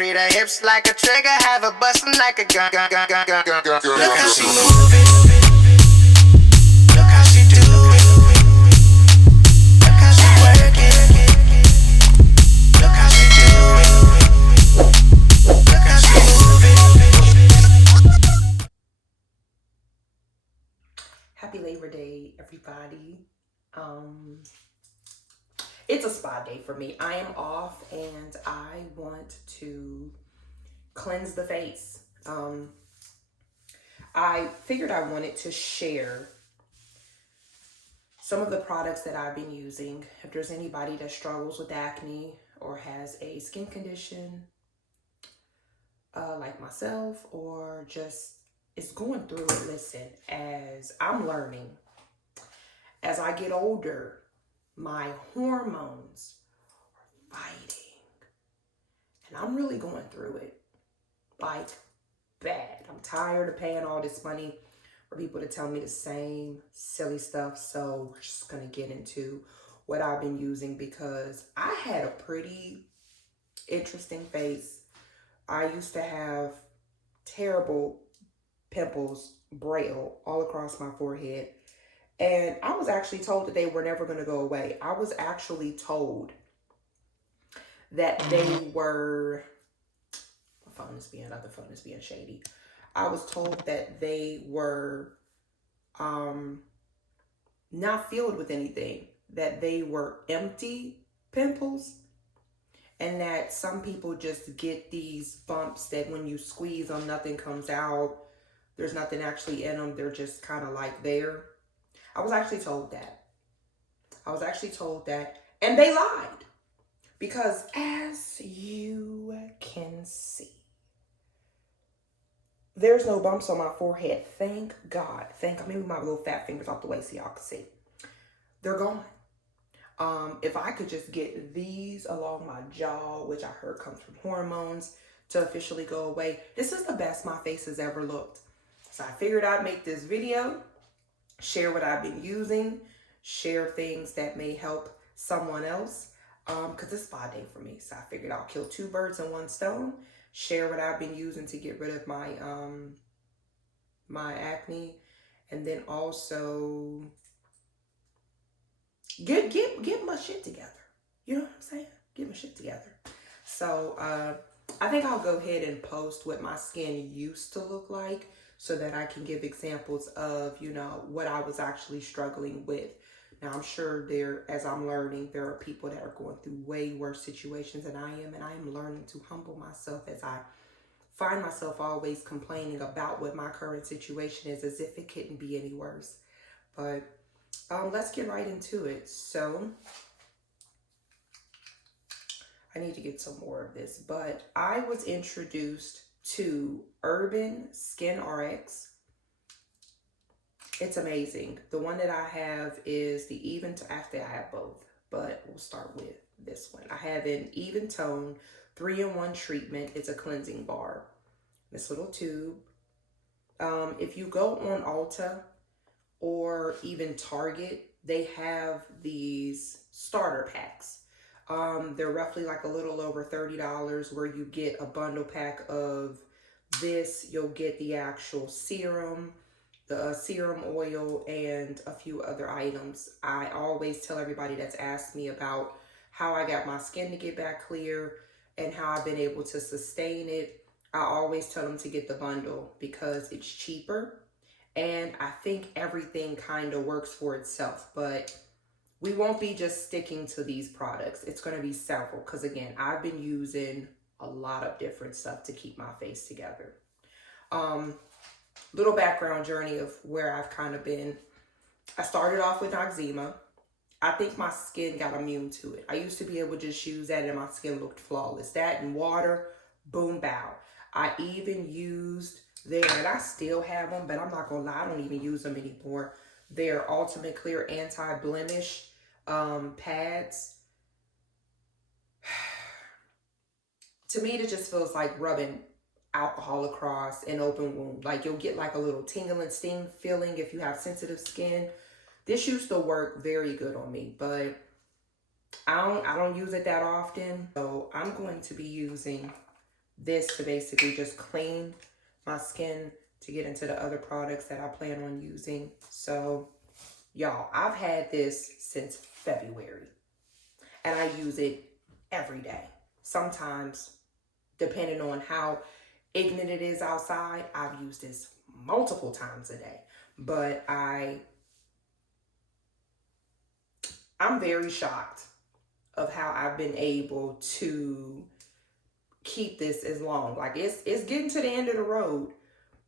Treat her hips like a trigger, have her bustin' like a gun. Look how she move it. Look how she do it. Look how she work it. Look how she do it. Look how she move it. Happy Labor Day, everybody. It's a spa day for me. I am off and I want to cleanse the face. I figured I wanted to share some of the products that I've been using. If there's anybody that struggles with acne or has a skin condition like myself, or just is going through it, listen, as I'm learning, as I get older, my hormones are fighting. And I'm really going through it. Like, bad. I'm tired of paying all this money for people to tell me the same silly stuff. So we're just going to get into what I've been using, because I had a pretty interesting face. I used to have terrible pimples, braille, all across my forehead. And I was actually told that they were never going to go away. I was actually told that they were, other phone is being shady. I was told that they were not filled with anything, that they were empty pimples, and that some people just get these bumps that when you squeeze them, nothing comes out. There's nothing actually in them. They're just kind of like there. I was actually told that. And they lied. Because as you can see, there's no bumps on my forehead. Thank God. Maybe my little fat fingers off the way so y'all can see. They're gone. If I could just get these along my jaw, which I heard comes from hormones, to officially go away. This is the best my face has ever looked. So I figured I'd make this video, share what I've been using, share things that may help someone else, because it's spa day for me. So I figured I'll kill two birds in one stone, share what I've been using to get rid of my my acne, and then also get my shit together. You know what I'm saying? Get my shit together. So I think I'll go ahead and post what my skin used to look like, so that I can give examples of, you know, what I was actually struggling with. Now, I'm sure as I'm learning, there are people that are going through way worse situations than I am, and I am learning to humble myself as I find myself always complaining about what my current situation is, as if it couldn't be any worse. But let's get right into it. So I need to get some more of this, but I was introduced to Urban Skin RX. It's amazing. The one that I have is the actually I have both, but we'll start with this one. I have an Even Tone 3-in-1 treatment. It's a cleansing bar. This little tube. If you go on Ulta or even Target, they have these starter packs. They're roughly like a little over $30, where you get a bundle pack of this. You'll get the actual serum, the serum oil, and a few other items. I always tell everybody that's asked me about how I got my skin to get back clear and how I've been able to sustain it, I always tell them to get the bundle because it's cheaper. And I think everything kind of works for itself, but we won't be just sticking to these products. It's going to be several, because again, I've been using a lot of different stuff to keep my face together. Little background journey of where I've kind of been. I started off with eczema. I think my skin got immune to it. I used to be able to just use that and my skin looked flawless. That and water, boom, bow. I even used and I still have them, but I'm not going to lie, I don't even use them anymore. They're Ultimate Clear Anti-Blemish pads. To me, it just feels like rubbing alcohol across an open wound. Like you'll get like a little tingle and sting feeling if you have sensitive skin. This used to work very good on me, but I don't use it that often. So I'm going to be using this to basically just clean my skin to get into the other products that I plan on using. So y'all, I've had this since February and I use it every day. Sometimes, depending on how ignorant it is outside, I've used this multiple times a day. But I'm very shocked of how I've been able to keep this as long. Like it's getting to the end of the road.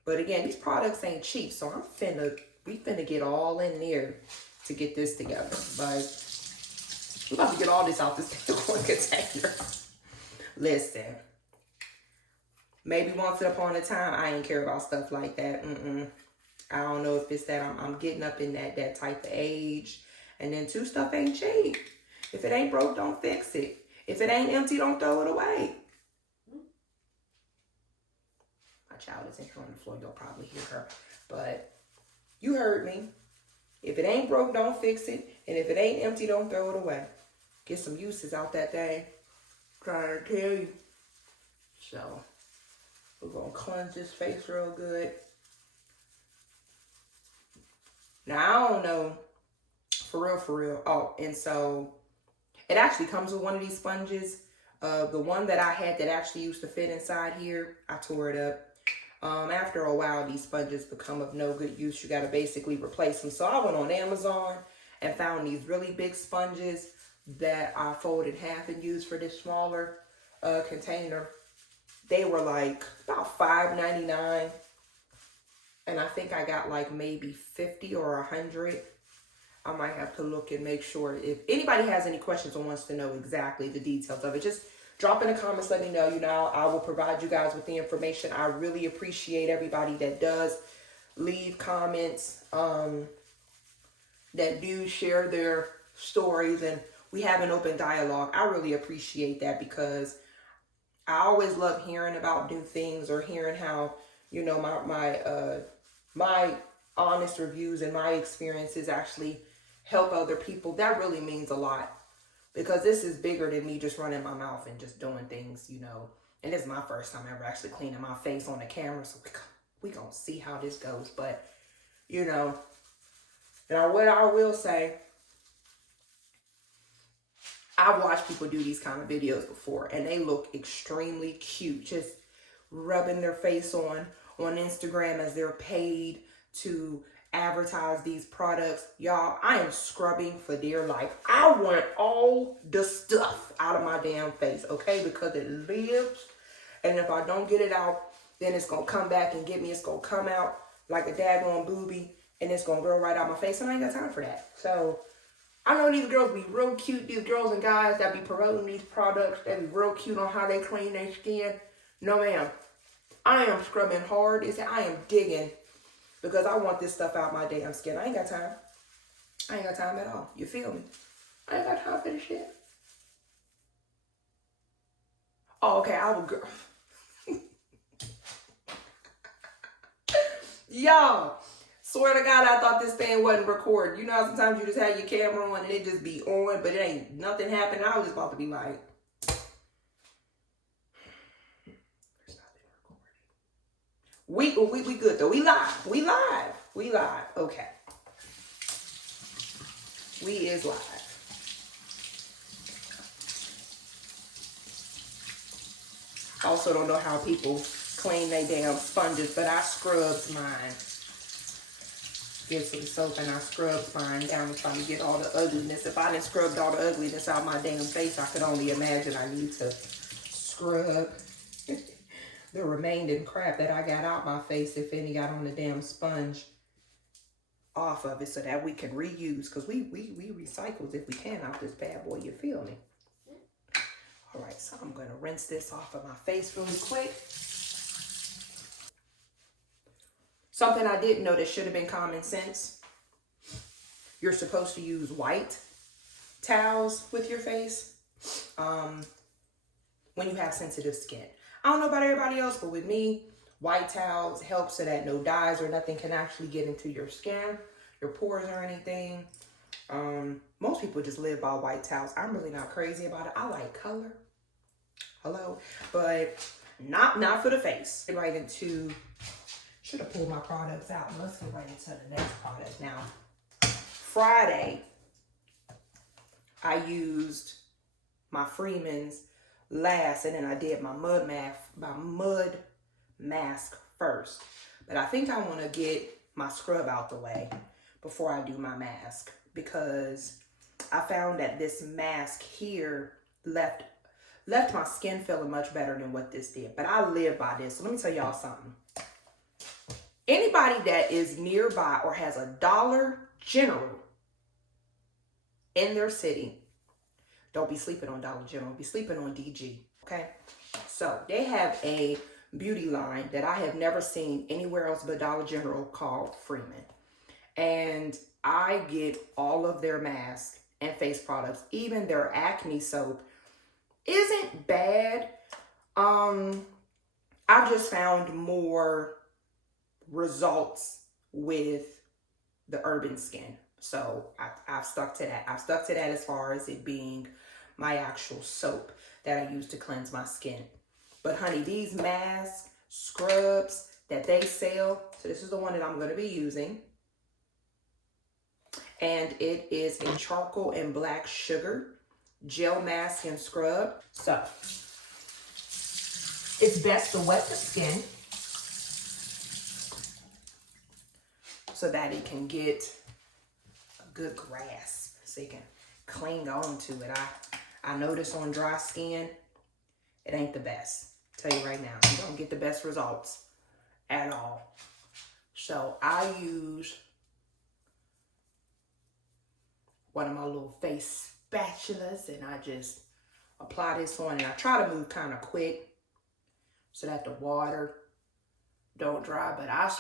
But again, these products ain't cheap, so we finna get all in there to get this together. But we're about to get all this out this one container. Listen, maybe once upon a time, I ain't care about stuff like that. I don't know if it's that I'm getting up in that type of age. And then two, stuff ain't cheap. If it ain't broke, don't fix it. If it ain't empty, don't throw it away. My child is in here on the floor. You'll probably hear her. But you heard me. If it ain't broke, don't fix it. And if it ain't empty, don't throw it away. Get some uses out that thing. Trying to tell you. So, we're going to cleanse this face real good. Now, I don't know. For real. Oh, and so, it actually comes with one of these sponges. The one that I had that actually used to fit inside here, I tore it up. After a while, these sponges become of no good use. You got to basically replace them. So I went on Amazon and found these really big sponges that I folded in half and used for this smaller container. They were like about $5.99. And I think I got like maybe 50 or 100. I might have to look and make sure. If anybody has any questions or wants to know exactly the details of it, just drop in the comments, let me know. You know, I will provide you guys with the information. I really appreciate everybody that does leave comments, that do share their stories, and we have an open dialogue. I really appreciate that because I always love hearing about new things or hearing how, you know, my honest reviews and my experiences actually help other people. That really means a lot. Because this is bigger than me just running my mouth and just doing things, you know. And this is my first time ever actually cleaning my face on the camera. So we gonna see how this goes. But, you know. And what I will say, I've watched people do these kind of videos before. And they look extremely cute. Just rubbing their face on Instagram as they're paid to advertise these products. Y'all, I am scrubbing for dear life. I want all the stuff out of my damn face, okay? Because it lives, and if I don't get it out, then it's gonna come back and get me. It's gonna come out like a daggone booby, and it's gonna grow right out my face, and I ain't got time for that. So I know these girls be real cute, these girls and guys that be promoting these products, they be real cute on how they clean their skin. No ma'am, I am scrubbing hard. I am digging because I want this stuff out my damn skin. I ain't got time. I ain't got time at all. You feel me? I ain't got time for this shit. Oh, okay, I will girl. Y'all, swear to God, I thought this thing wasn't recording. You know how sometimes you just have your camera on and it just be on, but it ain't nothing happening. I was just about to be like, we good though. We live. Okay. We is live. I also don't know how people clean their damn sponges, but I scrubbed mine. Get some soap and I scrubbed mine down trying to get all the ugliness. If I didn't scrub all the ugliness out my damn face, I could only imagine I need to scrub the remaining crap that I got out my face, if any got on the damn sponge, off of it so that we can reuse. Because we recycles if we can out this bad boy, you feel me? All right, so I'm going to rinse this off of my face really quick. Something I didn't know that should have been common sense. You're supposed to use white towels with your face when you have sensitive skin. I don't know about everybody else, but with me, white towels help so that no dyes or nothing can actually get into your skin, your pores or anything. Most people just live by white towels. I'm really not crazy about it. I like color. Hello. But Not for the face. Get right into, should have pulled my products out. Let's get right into the next product now. Friday, I used my Freeman's last, and then I did my mud mask first. But I think I want to get my scrub out the way before I do my mask, because I found that this mask here left my skin feeling much better than what this did. But I live by this. So let me tell y'all something. Anybody that is nearby or has a Dollar General in their city, don't be sleeping on Dollar General. Be sleeping on DG, okay? So they have a beauty line that I have never seen anywhere else but Dollar General called Freeman. And I get all of their masks and face products. Even their acne soap isn't bad. I've just found more results with the Urban Skin. So I've stuck to that. I've stuck to that as far as it being my actual soap that I use to cleanse my skin. But honey, these masks, scrubs that they sell, so this is the one that I'm going to be using. And it is a charcoal and black sugar gel mask and scrub. So it's best to wet the skin so that it can get a good grasp, so you can cling on to it. I notice on dry skin, it ain't the best. I'll tell you right now, you don't get the best results at all. So I use one of my little face spatulas, and I just apply this on, and I try to move kind of quick so that the water don't dry. But I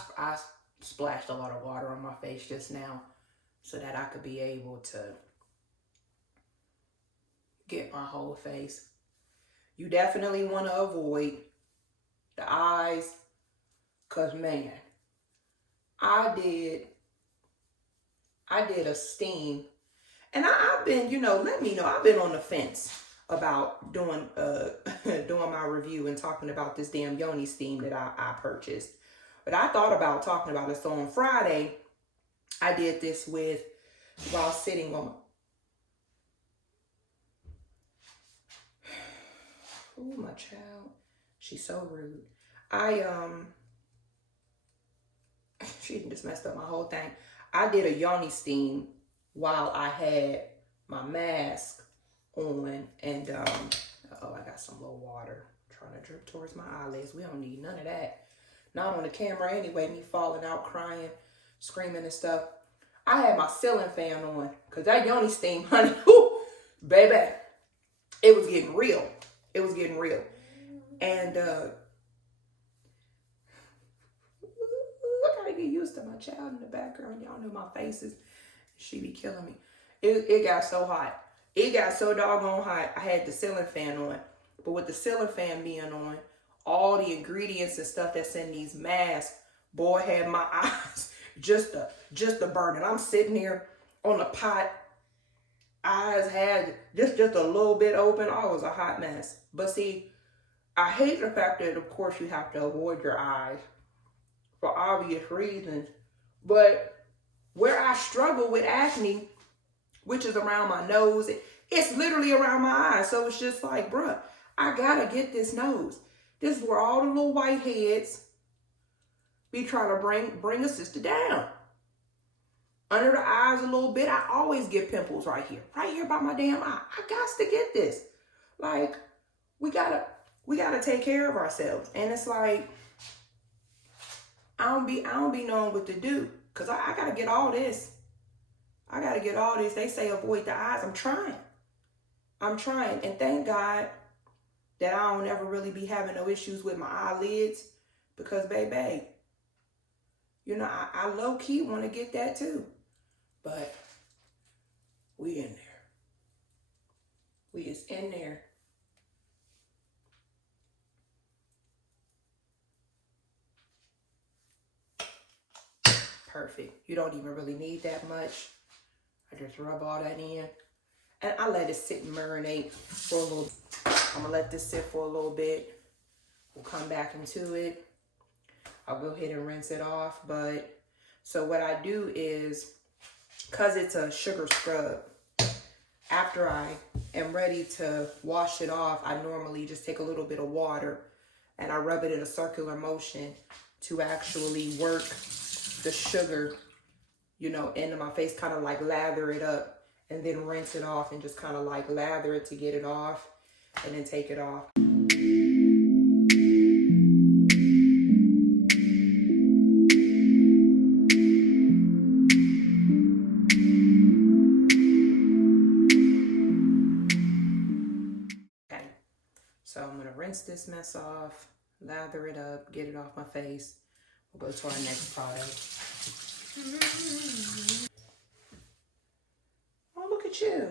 splashed a lot of water on my face just now so that I could be able to get my whole face. You definitely want to avoid the eyes, cause man, I did a steam, and I've been, let me know, I've been on the fence about doing my review and talking about this damn yoni steam that I purchased. But I thought about talking about it. So on Friday, I did this while sitting on my child. She's so rude. She just messed up my whole thing. I did a yoni steam while I had my mask on, and I got some low water trying to drip towards my eyelids. We don't need none of that. Not on the camera anyway, me falling out, crying, screaming and stuff. I had my ceiling fan on, because that yoni steam, honey, whoo, baby, it was getting real. It was getting real. And I gotta get used to my child in the background. Y'all know my faces. She be killing me. It got so hot. It got so doggone hot. I had the ceiling fan on. But with the ceiling fan being on, all the ingredients and stuff that's in these masks, boy, had my eyes just a burning. I'm sitting here on the pot, eyes had just a little bit open. Oh, it was a hot mess. But see, I hate the fact that, of course, you have to avoid your eyes for obvious reasons. But where I struggle with acne, which is around my nose, it's literally around my eyes. So it's just like, bruh, I gotta get this nose. This is where all the little white heads be trying to bring a sister down. Under the eyes a little bit, I always get pimples right here by my damn eye. I got to get this. Like, we gotta take care of ourselves. And it's like, I don't be knowing what to do, because I gotta get all this. I gotta get all this. They say avoid the eyes. I'm trying. And thank God that I don't ever really be having no issues with my eyelids, because baby, I low key want to get that too. But we in there. We is in there. Perfect. You don't even really need that much. I just rub all that in. And I let it sit and marinate for a little. I'm going to let this sit for a little bit We'll come back into it. I'll go ahead and rinse it off. But so what I do is, because it's a sugar scrub, after I am ready to wash it off, I normally just take a little bit of water and I rub it in a circular motion to actually work the sugar, you know, into my face, kind of like lather it up, and then rinse it off and just kind of like lather it to get it off and then take it off. So I'm going to rinse this mess off, lather it up, get it off my face. We'll go to our next product. Oh, look at you.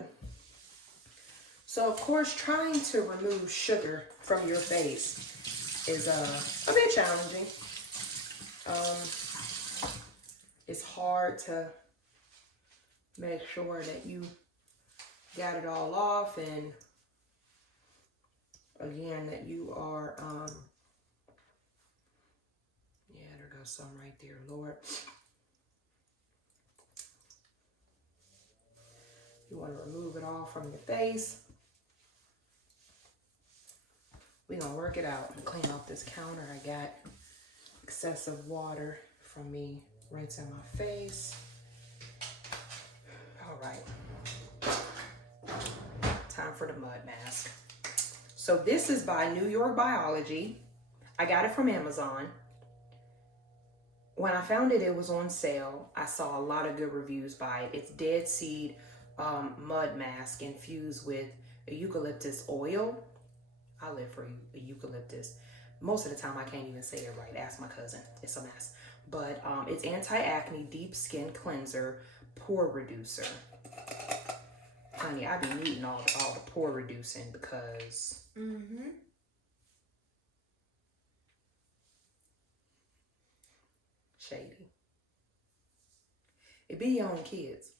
So, of course, trying to remove sugar from your face is a bit challenging. It's hard to make sure that you got it all off, and again, that you are, yeah, there goes some right there, Lord. You want to remove it all from your face. We're going to work it out and clean off this counter. I got excessive water from me rinsing my face. All right. Time for the mud mask. So this is by New York Biology. I got it from Amazon. When I found it, it was on sale. I saw a lot of good reviews by it. It's Dead Seed mud mask infused with eucalyptus oil. I live for eucalyptus. Most of the time I can't even say it right. Ask my cousin. It's a mess. But it's anti-acne, deep skin cleanser, pore reducer. Honey, I be needing all the pore reducing because shady. It be young kids,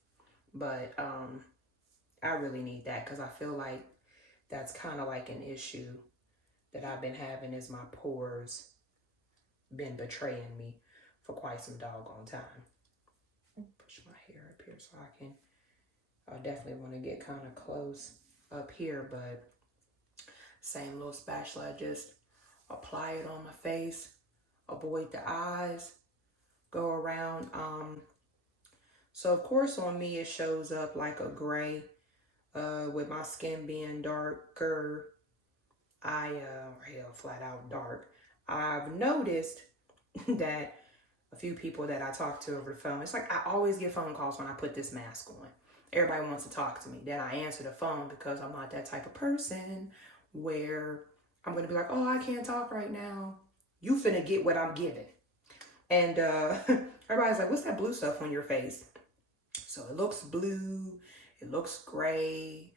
but I really need that because I feel like that's kind of like an issue that I've been having, is my pores been betraying me for quite some doggone time. Push my hair up here so I can, I definitely want to get kind of close up here, but same little spatula, I just apply it on my face, avoid the eyes, go around. So of course on me it shows up like a gray, with my skin being darker. Flat out dark. I've noticed that a few people that I talk to over the phone, it's like I always get phone calls when I put this mask on. Everybody wants to talk to me. Then I answer the phone because I'm not that type of person where I'm going to be like, oh, I can't talk right now. You finna get what I'm giving. And everybody's like, what's that blue stuff on your face? So it looks blue. It looks gray.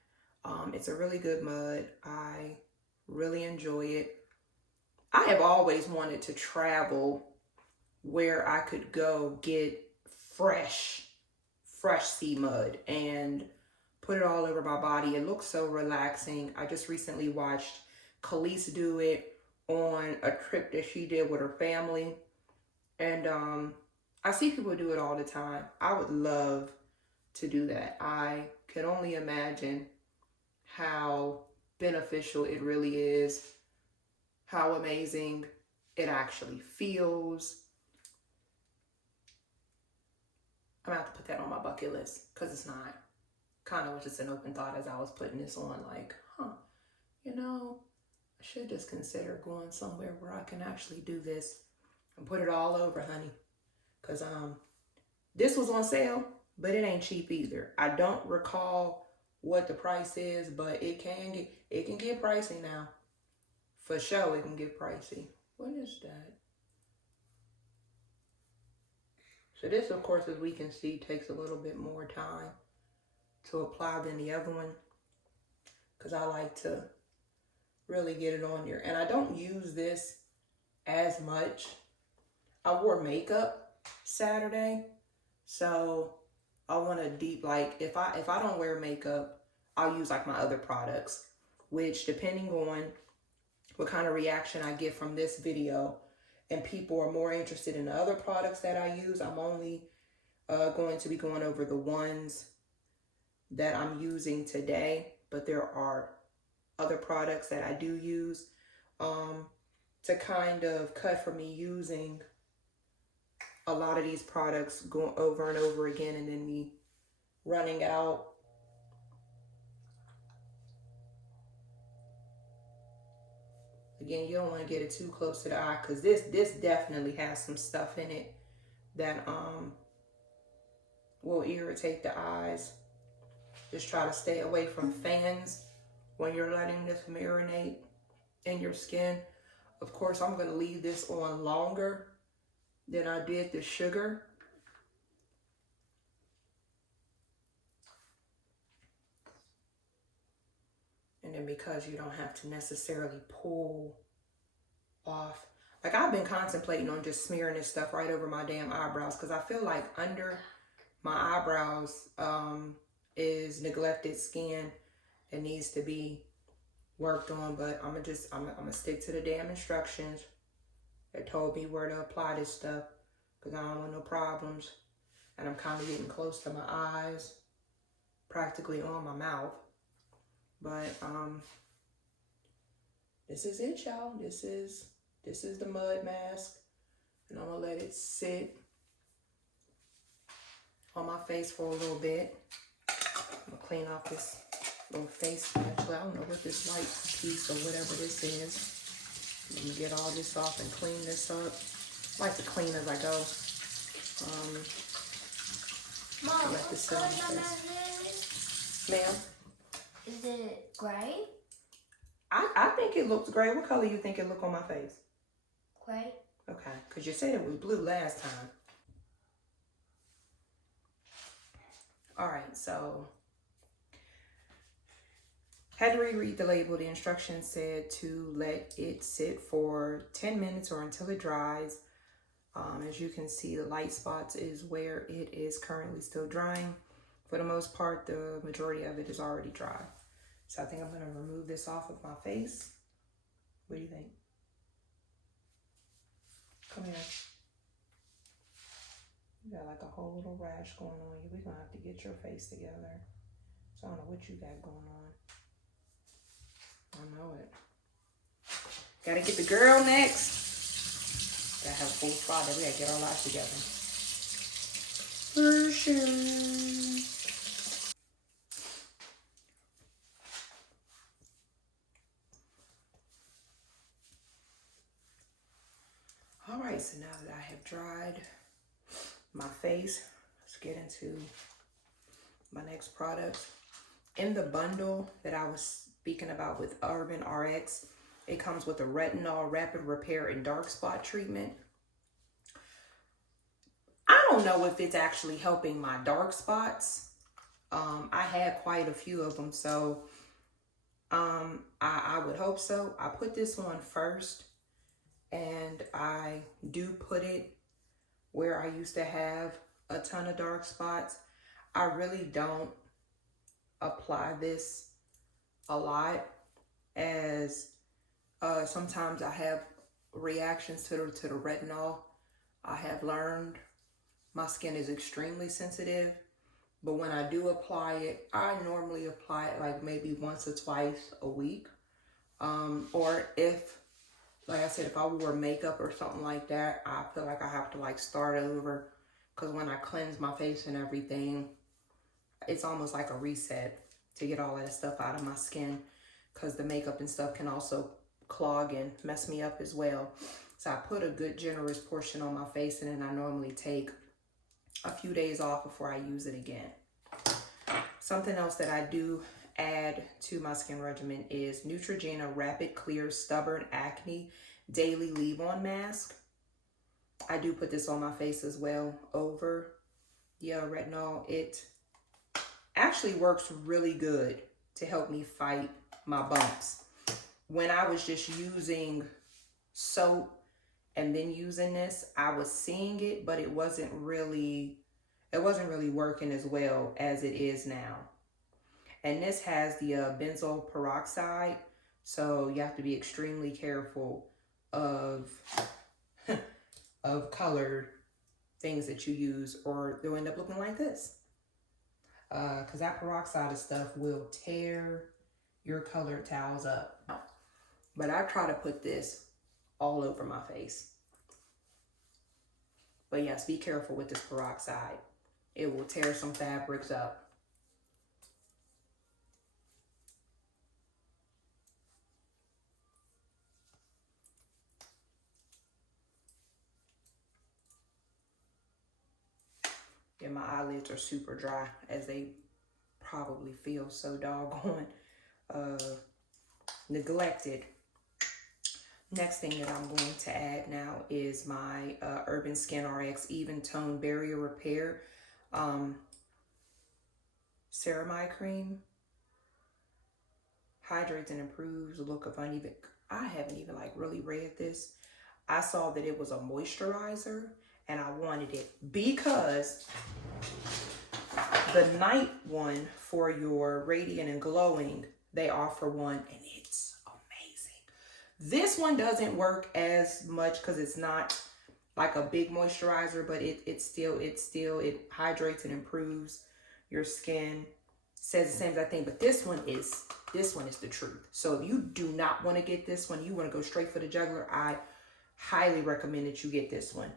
It's a really good mud. I really enjoy it. I have always wanted to travel where I could go get fresh sea mud and put it all over my body. It looks so relaxing. I just recently watched Khalees do it on a trip that she did with her family. And I see people do it all the time. I would love to do that. I can only imagine how beneficial it really is, how amazing it actually feels. I'm gonna have to put that on my bucket list because it's not. Kind of was just an open thought as I was putting this on, like, you know, I should just consider going somewhere where I can actually do this and put it all over, honey. Because this was on sale, but it ain't cheap either. I don't recall what the price is, but it can get pricey now. For sure, it can get pricey. What is that? So this, of course, as we can see, takes a little bit more time to apply than the other one, because I like to really get it on there. And I don't use this as much. I wore makeup Saturday, so I want to deep, like, if I don't wear makeup, I'll use like my other products, which depending on what kind of reaction I get from this video, and people are more interested in the other products that I use, I'm only going to be going over the ones that I'm using today, but there are other products that I do use to kind of cut for me using a lot of these products going over and over again and then me running out. Again, you don't want to get it too close to the eye because this definitely has some stuff in it that will irritate the eyes. Just try to stay away from fans when you're letting this marinate in your skin. Of course, I'm going to leave this on longer than I did the sugar. And then because you don't have to necessarily pull off. Like, I've been contemplating on just smearing this stuff right over my damn eyebrows because I feel like under my eyebrows is neglected skin that needs to be worked on. But I'm gonna stick to the damn instructions that told me where to apply this stuff because I don't want no problems. And I'm kind of getting close to my eyes, practically on my mouth. But this is it, y'all. This is the mud mask, and I'm gonna let it sit on my face for a little bit. I'm gonna clean off this little face spatula. I don't know what this white piece or whatever this is. Let me get all this off and clean this up. I like to clean as I go. Mom, let this sit on my face. Ma'am? Is it gray? I think it looks gray. What color you think it look on my face? Gray. Okay, because you said it was blue last time. All right, so had to reread the label. The instructions said to let it sit for 10 minutes or until it dries. As you can see, the light spots is where it is currently still drying. For the most part, the majority of it is already dry. So I think I'm gonna remove this off of my face. What do you think? Come here. You got like a whole little rash going on you. We're gonna have to get your face together. So I don't know what you got going on. I know it. Gotta get the girl next. Gotta have a full product. We gotta get our lives together. For sure. All right, so now that I have dried my face, let's get into my next product. In the bundle that I was speaking about with Urban RX, it comes with a retinol rapid repair and dark spot treatment. I don't know if it's actually helping my dark spots. I had quite a few of them, so I would hope so. I put this on first, and I do put it where I used to have a ton of dark spots. I really don't apply this a lot, as sometimes I have reactions to the retinol. I have learned my skin is extremely sensitive, but when I do apply it, I normally apply it like maybe once or twice a week. Or if, like I said, if I wore makeup or something like that, I feel like I have to like start over, because when I cleanse my face and everything, it's almost like a reset to get all that stuff out of my skin, because the makeup and stuff can also clog and mess me up as well. So I put a good generous portion on my face, and then I normally take a few days off before I use it again. Something else that I do add to my skin regimen is Neutrogena Rapid Clear Stubborn Acne Daily Leave-On Mask. I do put this on my face as well over the retinol. It actually works really good to help me fight my bumps. When I was just using soap and then using this, I was seeing it, but it wasn't really working as well as it is now. And this has the benzoyl peroxide So you have to be extremely careful of of colored things that you use, or they'll end up looking like this. Because that peroxide of stuff will tear your colored towels up. But I try to put this all over my face. But yes, be careful with this peroxide. It will tear some fabrics up. Yeah, my eyelids are super dry, as they probably feel so doggone neglected. Next thing that I'm going to add now is my Urban Skin RX Even Tone Barrier Repair ceramide cream. Hydrates and improves the look of uneven. I haven't even like really read this. I saw that it was a moisturizer and I wanted it because the night one for your radiant and glowing, they offer one and it's amazing. This one doesn't work as much because it's not like a big moisturizer, but it still hydrates and improves your skin. Says the same exact thing, but this one is the truth. So if you do not want to get this one, you want to go straight for the jugular, I highly recommend that you get this one.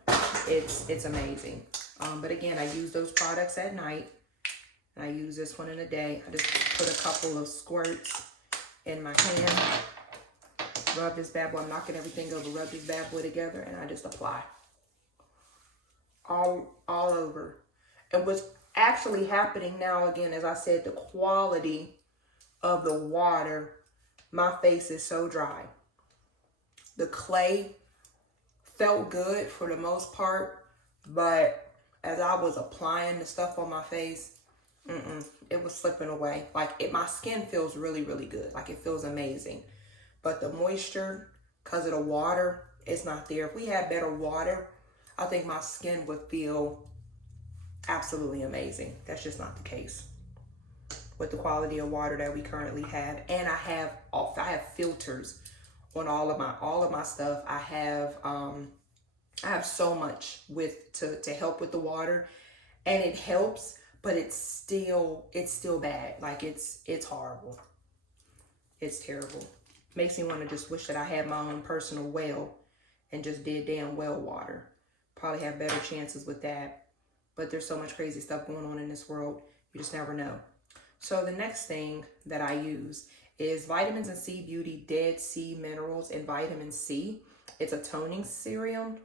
It's amazing. But again, I use those products at night. And I use this one in a day. I just put a couple of squirts in my hand. Rub this bad boy. I'm knocking everything over. Rub this bad boy together and I just apply. All over. And what's actually happening now, again, as I said, the quality of the water, my face is so dry. The clay felt good for the most part, but as I was applying the stuff on my face, it was slipping away. Like my skin feels really, really good. Like it feels amazing. But the moisture, because of the water, it's not there. If we had better water, I think my skin would feel absolutely amazing. That's just not the case with the quality of water that we currently have. And I have filters on all of my stuff. I have so much to help with the water, and it helps, but it's still bad. Like it's horrible. It's terrible. Makes me want to just wish that I had my own personal well and just did damn well water. Probably have better chances with that. But there's so much crazy stuff going on in this world. You just never know. So the next thing that I use is Vitamins and C Beauty Dead Sea Minerals and Vitamin C. It's a toning serum.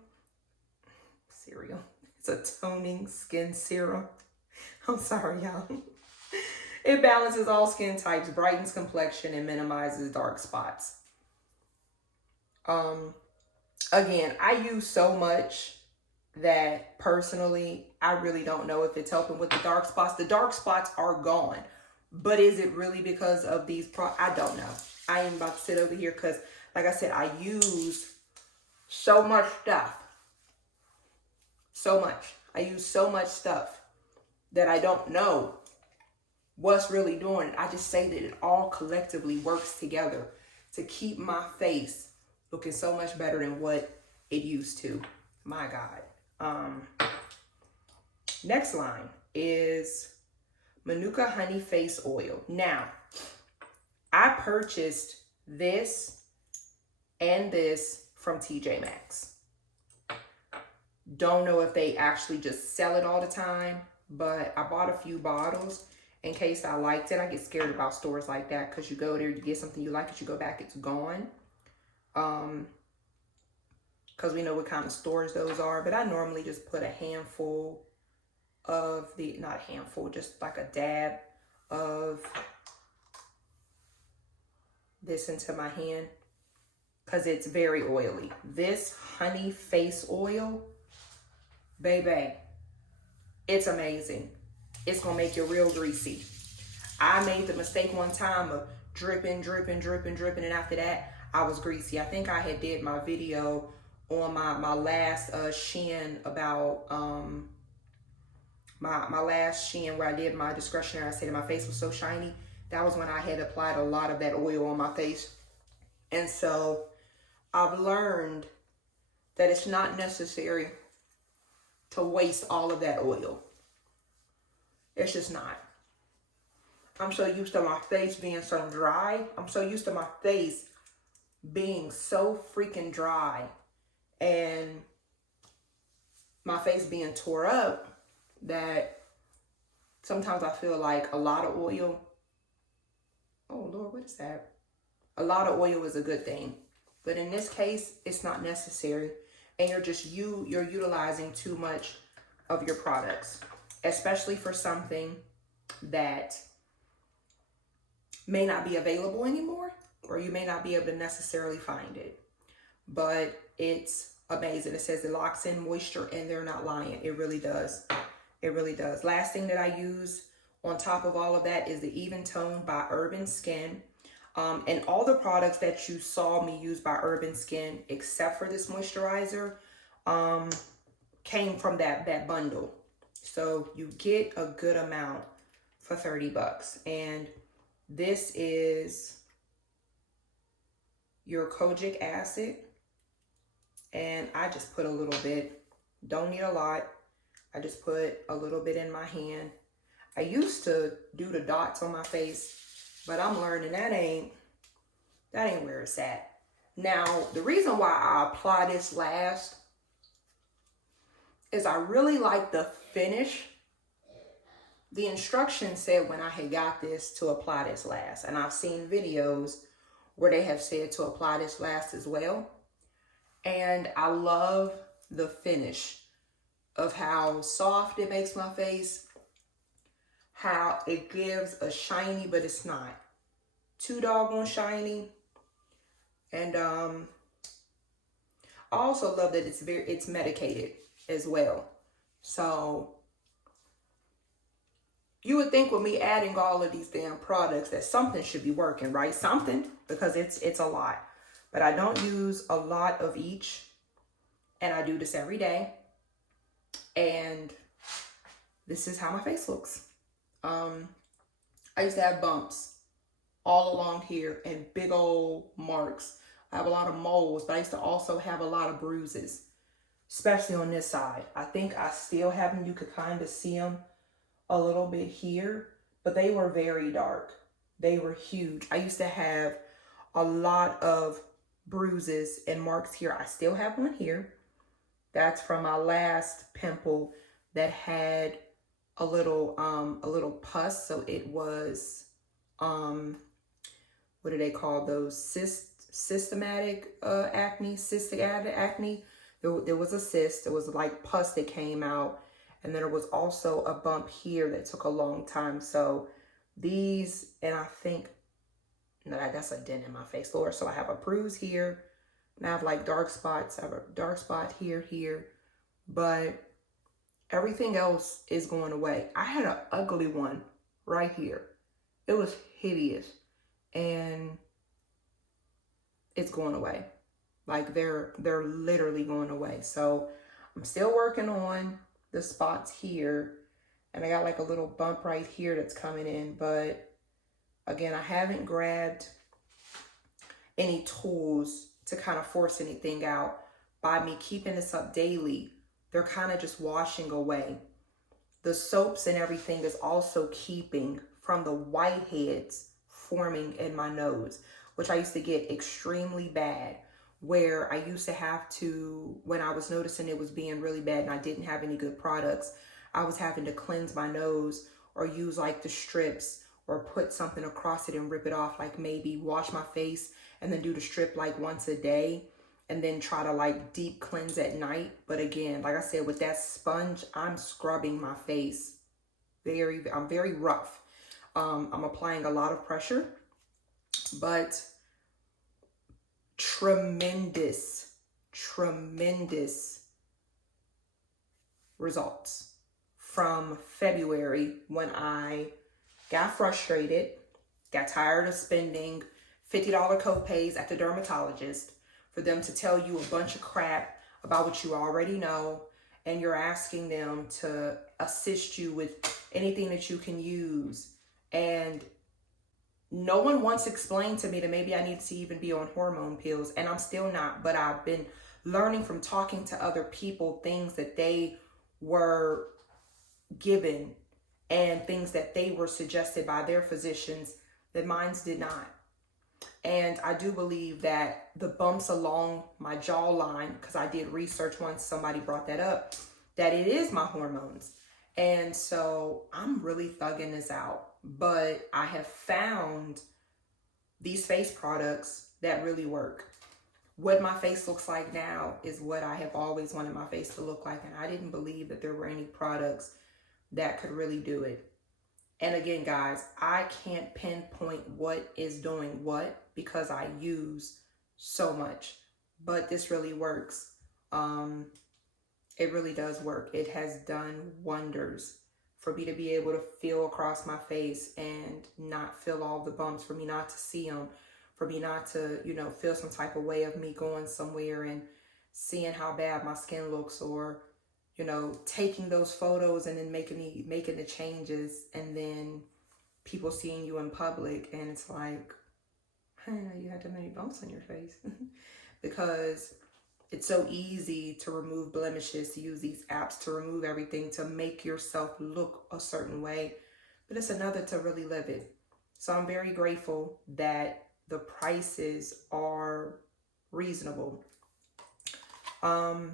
It's a toning skin serum. I'm sorry, y'all. It balances all skin types, brightens complexion, and minimizes dark spots. Again, I use so much that personally, I really don't know if it's helping with the dark spots. The dark spots are gone. But is it really because of these I don't know. I am about to sit over here because, like I said, I use so much stuff. So much. I use so much stuff that I don't know what's really doing it. I just say that it all collectively works together to keep my face looking so much better than what it used to. My God. Next line is Manuka Honey Face Oil. Now, I purchased this and this from TJ Maxx. Don't know if they actually just sell it all the time, but I bought a few bottles in case I liked it. I get scared about stores like that because you go there, you get something you like it, you go back, it's gone. Because we know what kind of stores those are. But I normally just put a handful of not a handful, just like a dab of this into my hand because it's very oily. This honey face oil, baby, it's amazing. It's gonna make you real greasy. I made the mistake one time of dripping, and after that I was greasy. I think I had did my video on my last Shein about my last Shein where I did my discretionary. I said that my face was so shiny. That was when I had applied a lot of that oil on my face. And so I've learned that it's not necessary to waste all of that oil. It's just not. I'm so used to my face being so dry. I'm so used to my face being so freaking dry and my face being tore up that sometimes I feel like a lot of oil, oh Lord, what is that? A lot of oil is a good thing. But in this case, it's not necessary. And you're utilizing too much of your products, especially for something that may not be available anymore, or you may not be able to necessarily find it. But it's amazing. It says it locks in moisture, and they're not lying. It really does. It really does. Last thing that I use on top of all of that is the Even Tone by Urban Skin. And all the products that you saw me use by Urban Skin, except for this moisturizer, came from that bundle. So you get a good amount for 30 bucks. And this is your kojic acid. And I just put a little bit, don't need a lot. I just put a little bit in my hand. I used to do the dots on my face, but I'm learning that ain't where it's at. Now, the reason why I apply this last is I really like the finish. The instructions said when I had got this to apply this last, and I've seen videos where they have said to apply this last as well. And I love the finish of how soft it makes my face, how it gives a shiny, but it's not too doggone shiny. And I also love that it's medicated as well. So you would think with me adding all of these damn products that something should be working, right? Something, because it's a lot. But I don't use a lot of each, and I do this every day. And this is how my face looks. I used to have bumps all along here and big old marks. I have a lot of moles, but I used to also have a lot of bruises, especially on this side. I think I still have them. You could kind of see them a little bit here, but they were very dark. They were huge. I used to have a lot of bruises and marks here. I still have one here. That's from my last pimple that had a little pus. So it was, what do they call those? Cystic acne. There was a cyst. There was like pus that came out. And then there was also a bump here that took a long time. So these, and I think, no, that's a dent in my face, Lord. So I have a bruise here. And I have like dark spots. I have a dark spot here. But everything else is going away. I had an ugly one right here. It was hideous. And it's going away. Like they're literally going away. So I'm still working on the spots here. And I got like a little bump right here that's coming in. But again, I haven't grabbed any tools to kind of force anything out. By me keeping this up daily, they're kind of just washing away. The soaps and everything is also keeping from the whiteheads forming in my nose, which I used to get extremely bad, where I used to have to, when I was noticing it was being really bad and I didn't have any good products, I was having to cleanse my nose or use like the strips or put something across it and rip it off, like maybe wash my face and then do the strip like once a day and then try to like deep cleanse at night. But again, like I said, with that sponge, I'm scrubbing my face. I'm very rough. I'm applying a lot of pressure, but tremendous results from February when I got frustrated, got tired of spending $50 copays at the dermatologist for them to tell you a bunch of crap about what you already know, and you're asking them to assist you with anything that you can use. And no one once explained to me that maybe I need to even be on hormone pills, and I'm still not, but I've been learning from talking to other people things that they were given and things that they were suggested by their physicians that mine did not. And I do believe that the bumps along my jawline, because I did research once somebody brought that up, that it is my hormones. And so I'm really thugging this out. But I have found these face products that really work. What my face looks like now is what I have always wanted my face to look like. And I didn't believe that there were any products that could really do it. And again, guys, I can't pinpoint what is doing what because I use so much. But this really works. It really does work. It has done wonders for me to be able to feel across my face and not feel all the bumps, for me not to see them, for me not to, you know, feel some type of way of me going somewhere and seeing how bad my skin looks, or, you know, taking those photos and then making the changes and then people seeing you in public and it's like, I didn't know you had that many bumps on your face. Because it's so easy to remove blemishes, to use these apps to remove everything, to make yourself look a certain way. But it's another to really live it. So I'm very grateful that the prices are reasonable. I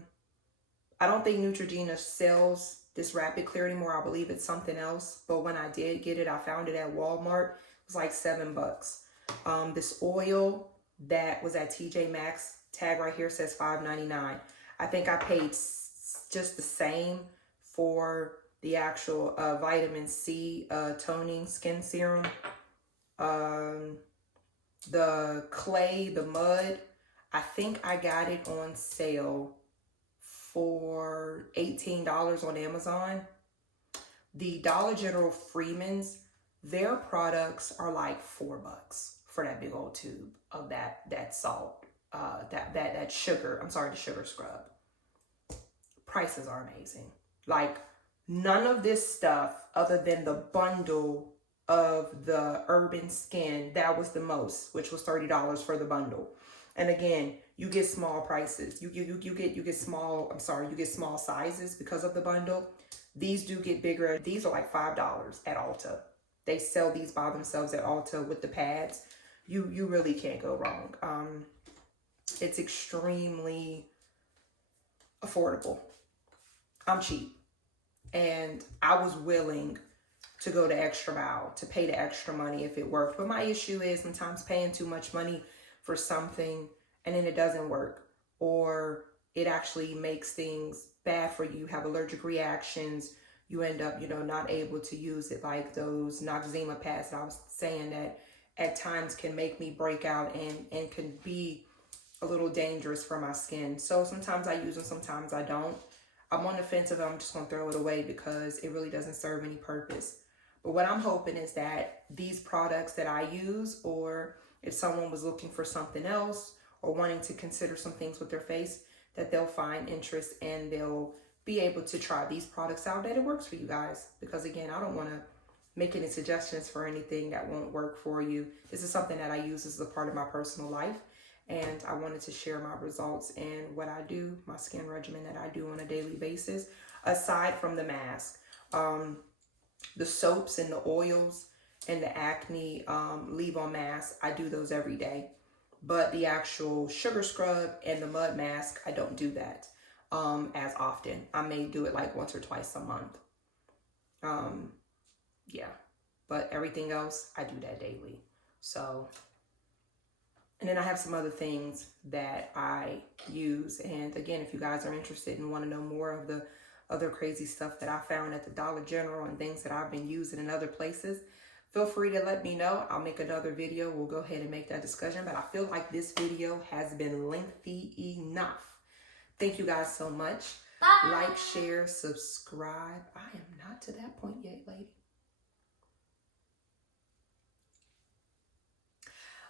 don't think Neutrogena sells this Rapid Clear anymore. I believe it's something else. But when I did get it, I found it at Walmart. It was like $7. This oil that was at TJ Maxx, tag right here says $5.99. I think I paid just the same for the actual vitamin C toning skin serum. The clay, the mud, I think I got it on sale for $18 on Amazon. The Dollar General Freeman's, their products are like $4 for that big old tube of that salt. That sugar, I'm sorry, the sugar scrub. Prices are amazing. Like, none of this stuff other than the bundle of the Urban Skin, that was the most, which was $30 for the bundle. And again, you get small prices. You get small, you get small sizes because of the bundle. These do get bigger. These are like $5 at Ulta. They sell these by themselves at Ulta with the pads. You really can't go wrong. It's extremely affordable. I'm cheap. And I was willing to go the extra mile, to pay the extra money if it worked. But my issue is sometimes paying too much money for something and then it doesn't work. Or it actually makes things bad for you. You have allergic reactions. You end up, not able to use it, like those Noxzema pads that I was saying that at times can make me break out and can be a little dangerous for my skin. So sometimes I use them, sometimes I don't. I'm on the fence of it. I'm just going to throw it away because it really doesn't serve any purpose. But what I'm hoping is that these products that I use, or if someone was looking for something else or wanting to consider some things with their face, that they'll find interest and they'll be able to try these products out, that it works for you guys. Because again, I don't want to make any suggestions for anything that won't work for you. This is something that I use as a part of my personal life. And I wanted to share my results and what I do, my skin regimen that I do on a daily basis, aside from the mask. The soaps and the oils and the acne leave-on mask, I do those every day. But the actual sugar scrub and the mud mask, I don't do that as often. I may do it like once or twice a month. Yeah, but everything else, I do that daily. So, and then I have some other things that I use. And again, if you guys are interested and want to know more of the other crazy stuff that I found at the Dollar General and things that I've been using in other places, feel free to let me know. I'll make another video. We'll go ahead and make that discussion. But I feel like this video has been lengthy enough. Thank you guys so much. Bye. Like, share, subscribe. I am not to that point yet, lady.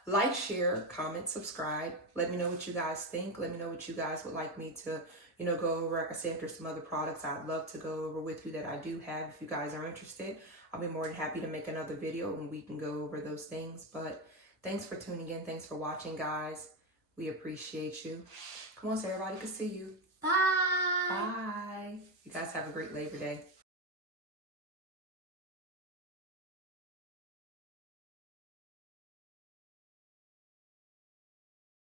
Like, share, comment, subscribe. Let me know what you guys think. Let me know what you guys would like me to, go over. Like I said, if there's some other products I'd love to go over with you that I do have if you guys are interested. I'll be more than happy to make another video and we can go over those things. But thanks for tuning in. Thanks for watching, guys. We appreciate you. Come on so everybody can see you. Bye. Bye. You guys have a great Labor Day.